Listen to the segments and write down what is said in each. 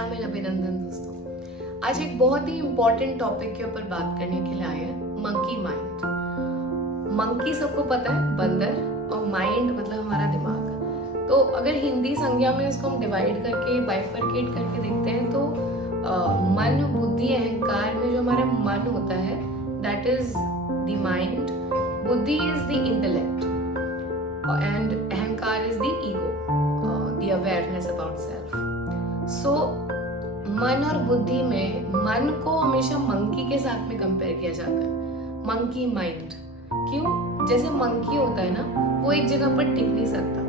नाम है अभिनंदन दोस्तों। आज एक बहुत ही इम्पोर्टेंट टॉपिक के ऊपर बात करने के लिए आए हैं, मंकी माइंड। मंकी सबको पता है, बंदर, और माइंड मतलब हमारा दिमाग। तो अगर हिंदी संज्ञा में उसको हम डिवाइड करके बाइफरकेट करके देखते हैं तो मन, बुद्धि, अहंकार में जो हमारा मन होता है दैट इज द माइंड, बुद्धि इज द इंटेलेक्ट एंड अहंकार is the ego, the awareness about self. So मन और बुद्धि में मन को हमेशा मंकी के साथ में कंपेयर किया जाता है, मंकी माइंड। क्यों? जैसे मंकी होता है ना, वो एक जगह पर टिक नहीं सकता।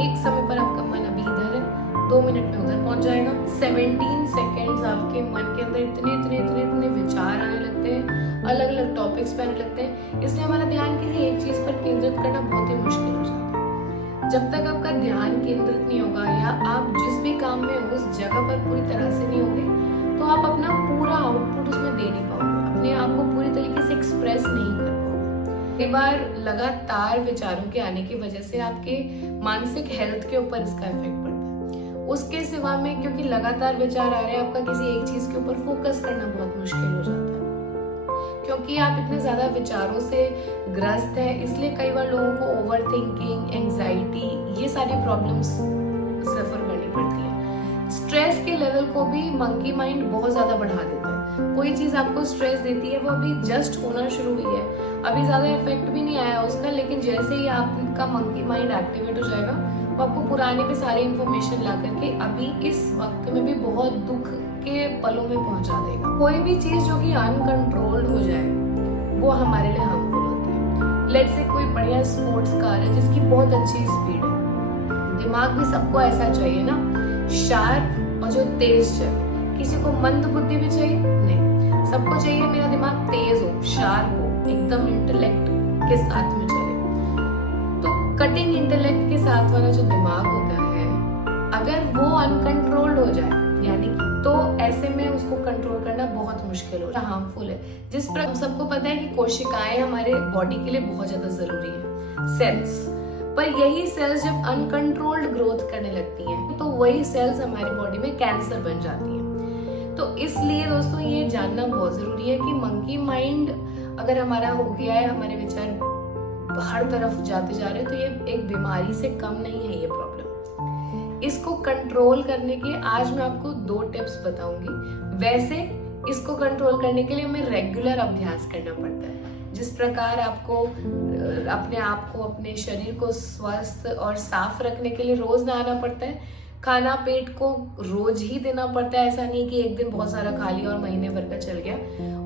एक समय पर आपका मन अभी इधर है, 2 मिनट में उधर पहुंच जाएगा। 17 सेकेंड्स आपके मन के अंदर इतने विचार आने लगते हैं, अलग अलग टॉपिक्स पे आने लगते हैं। इसलिए हमारा ध्यान किसी एक चीज पर केंद्रित करना बहुत ही मुश्किल हो जाता है। जब तक आपका ध्यान केंद्रित नहीं होगा या आप जिस भी काम में उस जगह पर पूरी तरह से नहीं होगे तो आप अपना पूरा आउटपुट उसमें दे नहीं पाओगे, अपने आप को पूरी तरीके से एक्सप्रेस नहीं कर पाओगे। कई बार लगातार विचारों के आने की वजह से आपके मानसिक हेल्थ के ऊपर इसका इफेक्ट पड़ता है। उसके सिवा में क्योंकि लगातार विचार आ रहे हैं, आपका किसी एक चीज के ऊपर फोकस करना बहुत मुश्किल हो जाता है। क्योंकि आप इतने ज्यादा विचारों से ग्रस्त हैं, इसलिए कई बार लोगों को ओवर थिंकिंग, एंजाइटी, ये सारी प्रॉब्लम्स सफर करनी पड़ती है। स्ट्रेस के लेवल को भी मंकी माइंड बहुत ज्यादा बढ़ा देता है। कोई चीज आपको स्ट्रेस देती है, वो अभी जस्ट होना शुरू हुई है, अभी ज्यादा इफेक्ट भी नहीं आया उसका, लेकिन जैसे ही आपका मंकी माइंड एक्टिवेट हो जाएगा, वो आपको पुराने पे सारी इंफॉर्मेशन ला करके अभी इस वक्त में भी बहुत दुख के पलों में पहुंचा देगा। कोई भी चीज जो कि अनकंट्रोल्ड हो जाए वो हमारे लिए हार्मफुल होती है। लेट्स से कोई बढ़िया स्पोर्ट्स कार है जिसकी बहुत अच्छी स्पीड है, दिमाग भी सबको ऐसा चाहिए ना, शार्प और जो तेज चले। किसी को मंद बुद्धि भी चाहिए? नहीं, सबको चाहिए मेरा दिमाग तेज हो, शार्प हो, एकदम इंटेलेक्ट के साथ में चले। तो कटिंग इंटेलेक्ट के साथ वाला जो दिमाग होता है, अगर वो अनकंट्रोल्ड हो जाए यानी तो ऐसे में उसको कंट्रोल करना बहुत मुश्किल हो, हार्मफुल है। जिस पर हम सबको पता है कि कोशिकाएं हमारे बॉडी के लिए बहुत ज्यादा जरूरी है, सेल्स, पर यही सेल्स जब अनकंट्रोल्ड ग्रोथ करने लगती हैं तो वही सेल्स हमारी बॉडी में कैंसर बन जाती हैं। तो इसलिए दोस्तों ये जानना बहुत जरूरी है कि मंकी माइंड अगर हमारा हो गया है, हमारे विचार हर तरफ जाते जा रहे हैं, तो ये एक बीमारी से कम नहीं है ये प्रॉब्लम। इसको कंट्रोल करने के आज मैं आपको 2 टिप्स बताऊंगी। वैसे इसको कंट्रोल करने के लिए हमें रेगुलर अभ्यास करना पड़ता है। जिस प्रकार आपको अपने आप को, अपने शरीर को स्वस्थ और साफ रखने के लिए रोज नहाना पड़ता है, खाना पेट को रोज ही देना पड़ता है, ऐसा नहीं कि एक दिन बहुत सारा खा लिया और महीने भर का चल गया।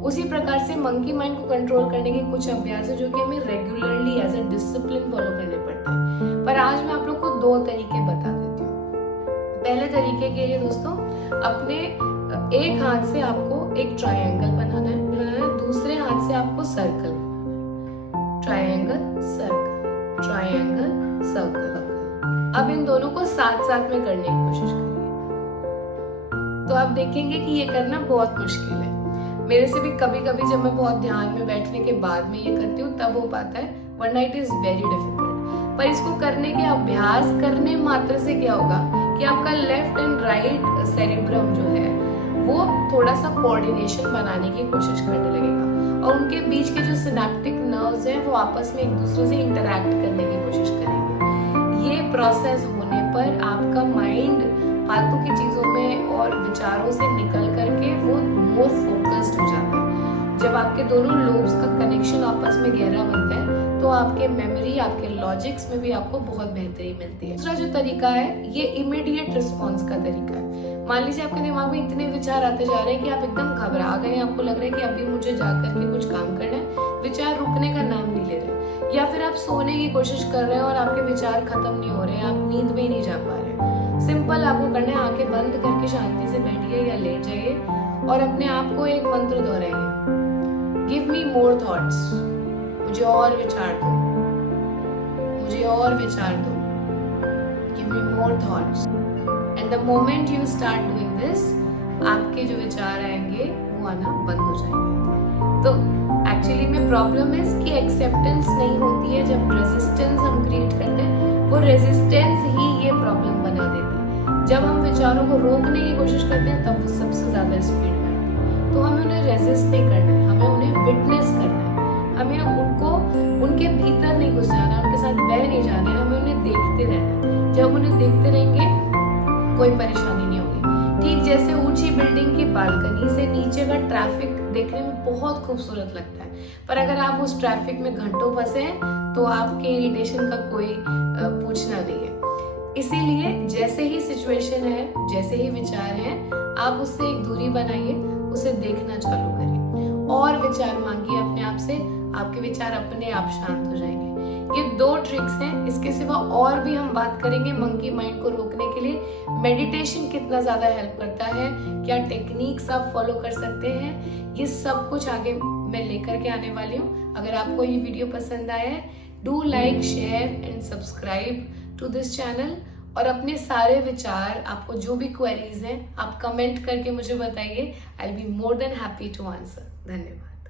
उसी प्रकार से मंकी माइंड को कंट्रोल करने के कुछ अभ्यास है जो कि हमें regularly as a discipline follow करने पड़ते हैं। पर आज मैं आप लोग को 2 तरीके बता देती हूँ। पहले तरीके के लिए दोस्तों, अपने एक हाथ से आपको एक ट्रायंगल बनाना है, दूसरे हाथ से आपको सर्कल बनाना है। Triangle circle, triangle circle. अब इन दोनों को साथ साथ में करने की कोशिश करिए, तो आप देखेंगे कि ये करना बहुत मुश्किल है। मेरे से भी कभी कभी जब मैं बहुत ध्यान में बैठने के बाद में ये करती हूँ तब हो पाता है, वरना इट इज वेरी डिफिकल्ट। पर इसको करने के अभ्यास करने मात्र से क्या होगा कि आपका लेफ्ट एंड राइट सेरेब्रम जो है वो थोड़ा सा कोऑर्डिनेशन बनाने की कोशिश करने लगेगा और उनके बीच के जो सिनेप्टिक नर्व्स हैं वो आपस में एक दूसरे से इंटरैक्ट करने की कोशिश करेंगे। ये प्रोसेस होने पर आपका माइंड फालतू की चीजों में और विचारों से निकल करके वो मोर फोकस्ड हो जाता है। जब आपके दोनों लोब्स का कनेक्शन आपस में गहरा बनता है तो आपके मेमोरी, आपके लॉजिक्स में भी आपको बहुत बेहतरी मिलती है। दूसरा जो तरीका है ये इमीडिएट रिस्पॉन्स का तरीका है। मान लीजिए आपके दिमाग में इतने विचार आते जा रहे हैं कि आप एकदम घबरा गए, आपको लग रहा है कि अभी मुझे जाकर के कुछ काम करना है, विचार रुकने का नाम नहीं ले रहे, या फिर आप सोने की कोशिश कर रहे हैं और आपके विचार खत्म नहीं हो रहे हैं, आप नींद में ही नहीं जा पा रहे। सिंपल आपको करना है, आंखें बंद करके शांति से बैठिए या लेट जाइए और अपने आप को एक मंत्र दोहराइए, गिव मी मोर थॉट्स, मुझे और विचार दो, मुझे और विचार दो, give me more thoughts. And the moment you start doing this, आपके जो विचार आएंगे वो आना बंद हो जाएंगे। तो एक्चुअली में प्रॉब्लम इज कि एक्सेप्टेंस नहीं होती है। जब रेजिस्टेंस हम क्रिएट करते हैं, वो रेजिस्टेंस ही ये प्रॉब्लम बना देती है। जब हम विचारों को रोकने की कोशिश करते हैं तब वो सबसे ज्यादा स्पीड में आते हैं। तो हमें उन्हें रेजिस्ट नहीं करना है, हमें उन्हें विटनेस करना है, हमें उनको उनके भीतर नहीं घुस जाना, उनके साथ बह नहीं जाना है, हमें उन्हें देखते रहना है। जब हम उन्हें देखते रहेंगे कोई परेशानी नहीं होगी। ठीक जैसे ऊंची बिल्डिंग की बालकनी से नीचे का ट्रैफिक देखने में बहुत खूबसूरत लगता है, पर अगर आप उस ट्रैफिक में घंटों फंसे हैं तो आपके इरिटेशन का कोई पूछना नहीं है। इसीलिए जैसे ही सिचुएशन है, जैसे ही विचार है, आप उससे एक दूरी बनाइए, उसे देखना चालू करिए और विचार मांगिए अपने आप से, आपके विचार अपने आप शांत हो जाएंगे। ये 2 ट्रिक्स हैं, इसके सिवा और भी हम बात करेंगे मंकी माइंड को रोकने के लिए। मेडिटेशन कितना ज्यादा हेल्प करता है, क्या टेक्निक्स आप फॉलो कर सकते हैं, ये सब कुछ आगे मैं लेकर के आने वाली हूँ। अगर आपको ये वीडियो पसंद आया है, do like, share and subscribe to this channel. और अपने सारे विचार, आपको जो भी क्वेरीज हैं, आप कमेंट करके मुझे बताइए। I will be more than happy to answer. धन्यवाद।